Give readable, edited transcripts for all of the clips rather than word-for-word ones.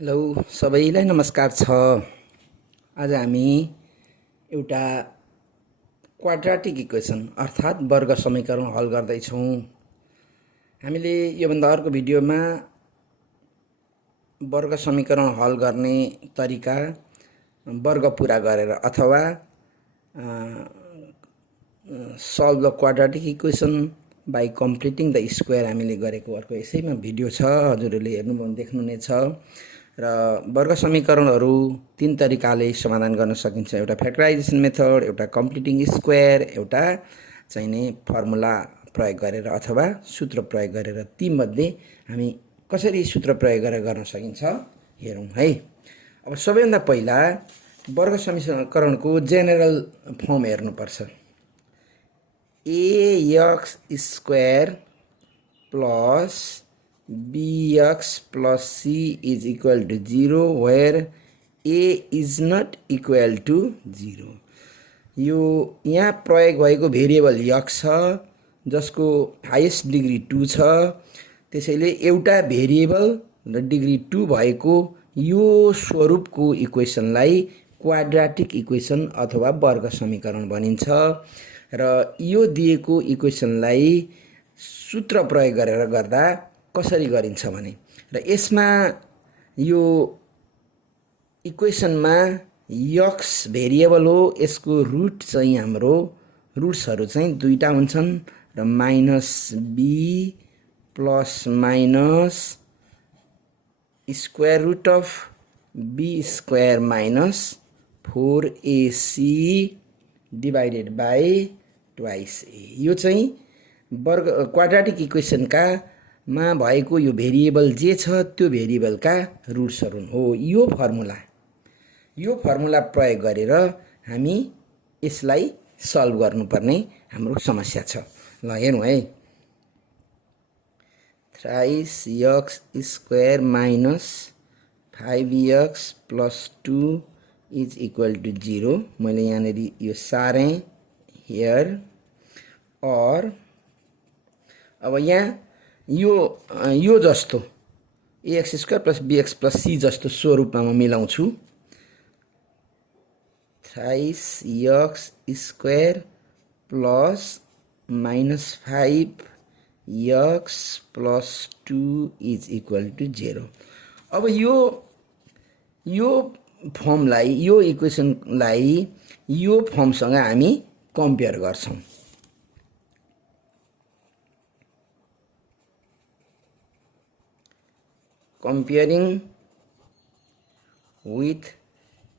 Hello सबैलाई नमस्कार छ। आज हामी एउटा क्वाड्राटिक इक्वेसन अर्थात् वर्ग समीकरण हल गर्दैछौँ। हामीले योभन्दा अर्को भिडियोमा वर्ग समीकरण हल गर्ने तरिका वर्ग पुरा गरेर अथवा solve the quadratic equation by completing the square हामीले गरेको अर्को यसैमा भिडियो छ, हजुरहरूले हेर्नु देख्नु नै छ। र वर्ग समीकरणहरू तीन तरिकाले समाधान गर्न सकिन्छ। एउटा फ्याक्टराइजेसन मेथड, एउटा कम्प्लिटिङ स्क्वायर, एउटा चाहिने फर्मुला प्रयोग गरेर अथवा सूत्र प्रयोग गरेर। तीमध्ये हामी कसरी सूत्र प्रयोग गरेर गर्न सकिन्छ हेरौँ है। अब सबैभन्दा पहिला वर्ग समीकरणको जेनरल फर्म हेर्नुपर्छ। ax square plus bx plus c is equal to 0 where a is not equal to 0। यो यहाँ प्रयोग भएको भेरिएबल x छ जसको हाइएस्ट डिग्री 2 छ। त्यसैले एउटा भेरिएबल र डिग्री 2 भएको यो स्वरूपको इक्वेसनलाई क्वाड्राटिक इक्वेसन अथवा वर्ग समीकरण भनिन्छ। र यो दिएको इक्वेसनलाई सूत्र प्रयोग गरेर गर्दा कसरी गरिन्छ भने, र यसमा यो इक्वेसनमा x भेरिएबल हो, यसको रुट चाहिँ हाम्रो रुट्सहरू चाहिँ दुईटा हुन्छन् र minus B plus minus square root of B square minus 4ac divided by twice A. यो चाहिँ वर्ग क्वाड्राटिक इक्वेसनका मा भएको यो भेरिएबल जे छ त्यो भेरिएबलका रुट्सहरू हो। यो फर्मुला प्रयोग गरेर हामी यसलाई सल्भ गर्नुपर्ने हाम्रो समस्या छ। ल हेरौँ है। Thrice x square minus 5x plus 2 is equal to 0। मैले यहाँनिर यो सारेँ हियर। और अब यहाँ यो जस्तो ax square plus bx plus c जस्तो स्वरूपमा म मिलाउँछु। Thrice x square plus minus 5x plus 2 is equal to 0। अब यो फर्मलाई, यो इक्वेसनलाई यो फर्मसँग हामी कम्पेयर गर्छौँ। comparing with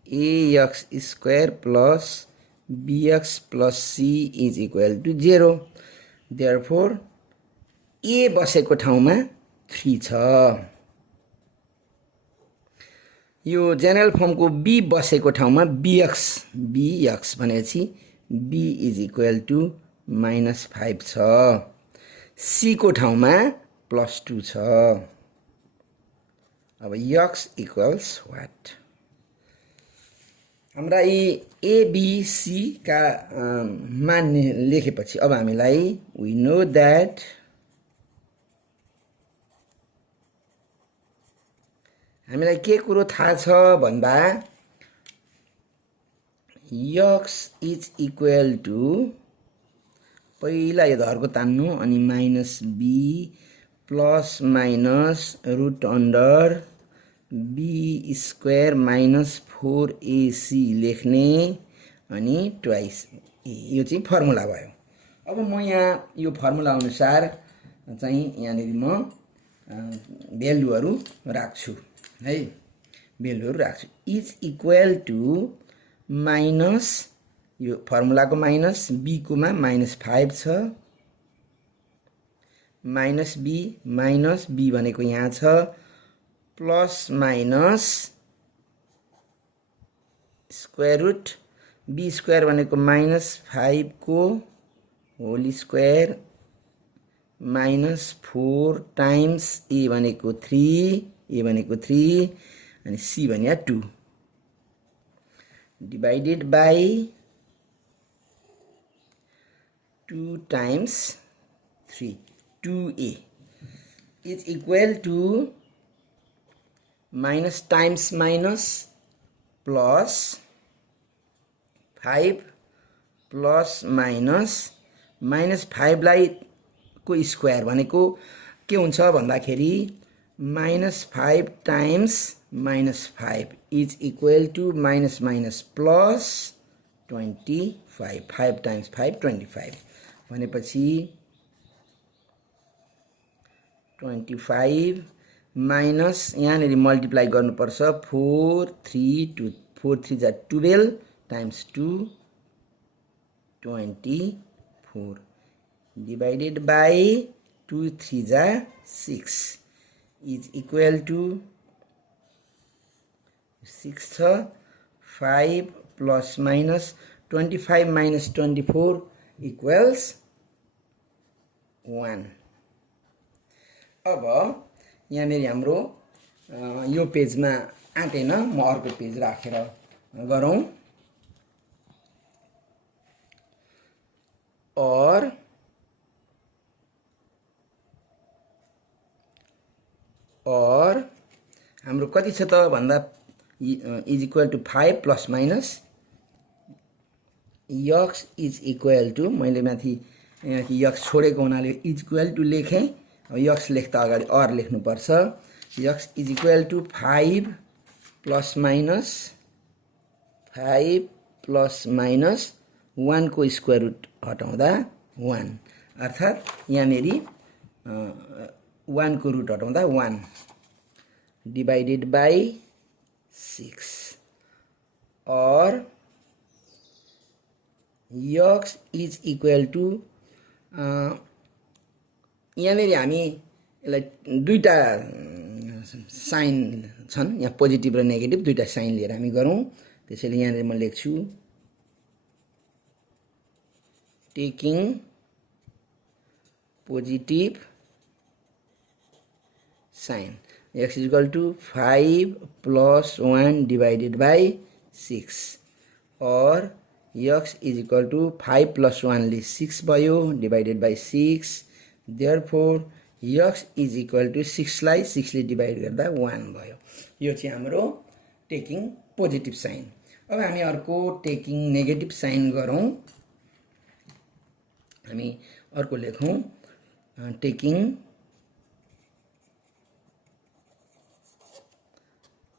ax square plus bx plus c is equal to 0। therefore a बसेको ठाउँमा 3 छ। यो जेनरल फर्मको b बसेको ठाउँमा bx भनेपछि b is equal to minus 5 छ। c को ठाउँमा प्लस 2 छ। अब x इक्वल्स वाट? हाम्रा यी ABC का मान लेखेपछि अब हामीलाई वी नो द्याट हामीलाई के कुरो थाहा छ भन्दा x इज इक्वल टु पहिला यो धरको तान्नु अनि minus b plus minus root under b square minus 4ac लेख्ने अनि ट्वाइस ए। यो चाहिँ फर्मुला भयो। अब म यहाँ यो फर्मुला अनुसार चाहिँ यहाँनिर म भ्यालुहरू राख्छु है। भ्यालुहरू राख्छु इज इक्वल टु माइनस यो फर्मुलाको माइनस बी कोमा माइनस 5 छ, माइनस बी भनेको यहाँ छ, plus minus square root b square भनेको माइनस 5 को whole square minus 4 times a भनेको 3 अनि सी भने 2 divided by 2 times 3 2a is equal to minus times minus plus 5 plus minus -5 लाई को स्क्वायर भनेको के हुन्छ भन्दाखेरि -5 times -5 is equal to minus minus plus 25 5 times 5 25 भनेपछि 25 माइनस यहाँनिर मल्टिप्लाई गर्नुपर्छ 4 3 2 4 3 जा 12 टाइम्स 2 24 divided by 2 3 जा 6 is equal to 6 छ 5 plus minus 25 minus 24 equals 1 अब यहाँनिर हाम्रो यो पेजमा आँटेन म अर्को पेज राखेर गरौँ और हाम्रो कति छ त भन्दा is equal to 5 plus minus x is equal to मैले माथि यक्स छोडेको हुनाले इज इक्वल टु लेखेँ अब यक्स लेख्दा अगाडि अर लेख्नुपर्छ x is equal to 5 plus minus 5 plus minus 1 को स्क्वायर रुट हटाउँदा 1 अर्थात् यहाँनिर 1 को रुट हटाउँदा 1 डिवाइडेड बाई 6 और यक्स इज इक्वल टु यहाँनिर हामी यसलाई दुईटा साइन छन् यहाँ पोजिटिभ र नेगेटिभ दुईटा साइन लिएर हामी गरौँ त्यसैले यहाँनिर म लेख्छु taking positive sign x is equal to 5 plus 1 divided by 6 और x is equal to 5 plus 1 ले 6 भयो divided by 6 therefore x is equal to 6 लाई 6 ले डिवाइड गर्दा 1 भयो यो चाहिँ हाम्रो टेकिङ पोजिटिभ साइन अब हामी अर्को टेकिङ नेगेटिभ साइन गरौँ हामी अर्को लेखौँ टेकिङ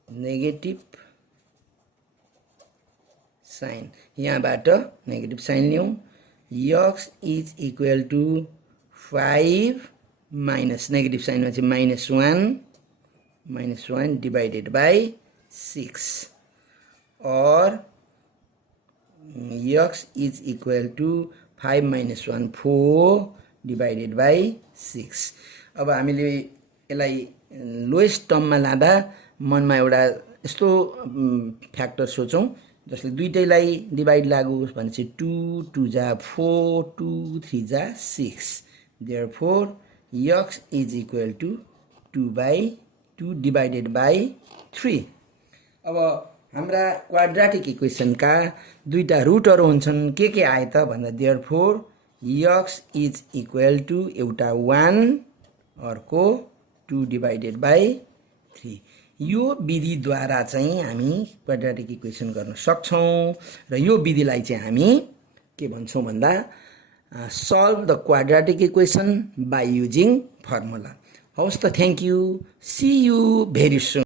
नेगेटिभ साइन यहाँबाट नेगेटिभ साइन लियौँ x is equal to 5 minus negative साइनमा चाहिँ -1 डिवाइडेड बाई 6 और x is equal to 5 minus 1 4 divided by 6 अब हामीले यसलाई लोएस्ट टर्ममा लाँदा मनमा एउटा यस्तो फ्याक्टर सोचौँ जसले दुईटैलाई डिवाइड लागोस् भनेपछि 2 2 जा 4 2 3 जा 6 therefore x is equal to 2 divided by 3 अब हाम्रा क्वाड्रेटिक इक्वेसनका दुईटा रुटहरू हुन्छन् के आए त भन्दा therefore x is equal to एउटा 1 अर्को 2 divided by 3 यो विधिद्वारा चाहिँ हामी क्वाड्रेटिक इक्वेसन गर्न सक्छौं र यो विधिलाई चाहिँ हामी के भन्छौं भन्दा solve the quadratic equation by using formula हवस् त thank you see you very soon